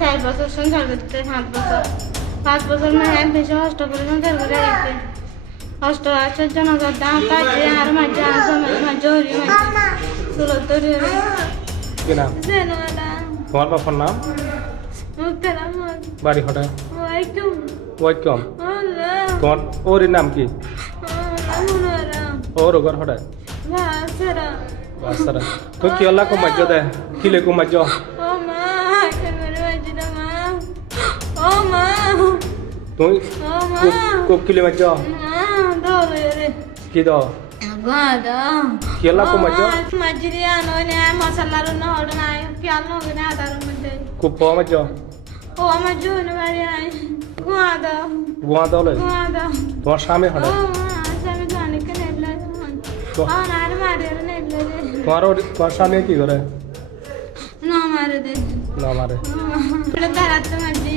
চার বছর সংসার করতে সাত বছর। পাঁচ বছর মানে বেশি কষ্ট করে সংসার করে গেছে কষ্ট আসার জন্য দাম কাটে আর মাঝে আসো মাঝে মাঝে হরি মাঝে চুলো তরি কি নাম? জেনুয়ালা তোমার বাবার নাম? মুক্তার আমার বাড়ি হঠাৎ ওয়াইকুম। ওয়াইকম। আল্লাহ তোমার ওর নাম কি? আমুনারা ওর ঘর হঠাৎ ভাসরা বাসারা তো কি আল্লাহ কো মাজ্জা দে? কিলে কো মাজ্জা তুই ও মা কো কিলে মাজ্জা কি দাও Guarda. Kiala ko madyo? Majiriano ne masalaro na hodo na kialo ne adaru mate. কো প মাজ্জা amajo ne mari ai. Guarda. Goa দাওলে Guarda. তোমার স্বামী O হঠাৎ ma sami gane ke ne la. তো- O na ne mari ne la. তোমার তোমার স্বামী কি করে No mari de. না মারে Pero darat maji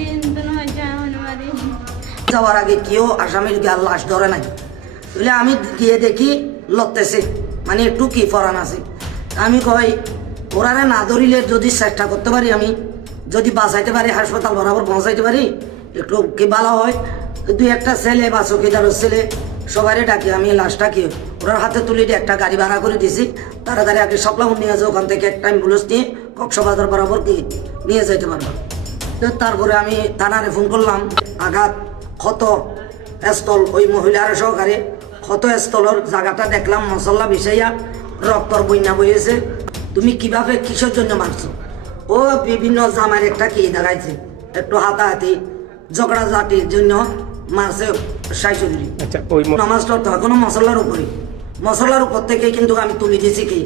যাওয়ার আগে কেউ আসামির গাল লাশ ধরে নাই। বলে আমি গিয়ে দেখি লড়তেছে মানে একটু কি ফরান আছে। আমি কই, ওরারে না ধরিলে যদি চেষ্টা করতে পারি আমি, যদি বাঁচাইতে পারি, হাসপাতাল বরাবর পৌঁছাইতে পারি, একটু কি ভালো হয়। দুই একটা ছেলে বা চকিদারের ছেলে সবারই ডাকি, আমি লাশটা কি ওনার হাতে তুলে দিয়ে একটা গাড়ি ভাড়া করে দিছি। তাড়াতাড়ি আগে সপ্লাহ নিয়ে যাও, ওখান থেকে একটা অ্যাম্বুলেন্স নিয়ে কক্সবাজার বরাবর নিয়ে যাইতে পারব। তারপরে আমি থানারে ফোন করলাম আঘাত ক্ষত স্থল। ওই মহিলার সহকারে ক্ষত স্থলের জায়গাটা দেখলাম মশলা বিষাইয়া রক্তর বইনা বইয়েছে তুমি কীভাবে কিসের জন্য মারছো? ও বিভিন্ন জামার একটা কি দেখাইছে একটু হাতাহাতি ঝগড়া জাতির জন্য মারছে শাইচুরি আচ্ছা ওই নামাজটা তখনও মশলার উপরে মশলার উপর থেকে কিন্তু আমি তুলে দিয়েছি কি?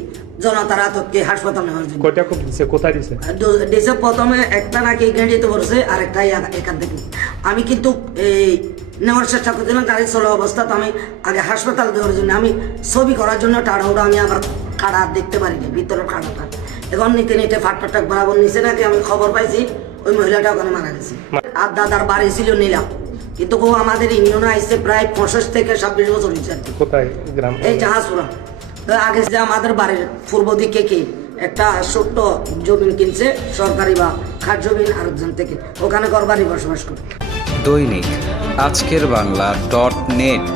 জনতার আততকে হাসপাতাল নেওয়ার জন্য। কয়টা কোপ দিছে? কোথায় দিছে? দেশে প্রথমে একটা নাকি গেঁড়িতে পড়ছে আর একটা এখান থেকে। আমি কিন্তু এই নেওয়ার চেষ্টা করছিলাম গাড়ি চলা অবস্থা তো আমি আগে হাসপাতাল দেওয়ার জন্য। আমি ছবি করার জন্য টাড়াউড়া আমি আবার খাড়া দেখতে পারিনি ভিতরের খাড়াটা এখন নিতে নিতে ফাটফাটাক বরাবর নিচে নাকি আমি খবর পাইছি ওই মহিলাটা ওখানে মারা গেছে। আর দাদার বাড়ি ছিল নিলাম। কিন্তু ও আমাদের ইউনিয়নে আইসে প্রায় পঁচিশ থেকে ছাব্বিশ বছর হয়েছে কোথায়? গ্রাম? এই জাহাজপুরা। তো আগে যে আমাদের বাড়ির পূর্ব দিকে কি একটা ছোট্ট জমিন কিনছে সরকারি বা খাট জমিন আরেকজন থেকে ওখানে ঘর বাড়ি বসবাস করে। দৈনিক আজকের বাংলা ডট নেট।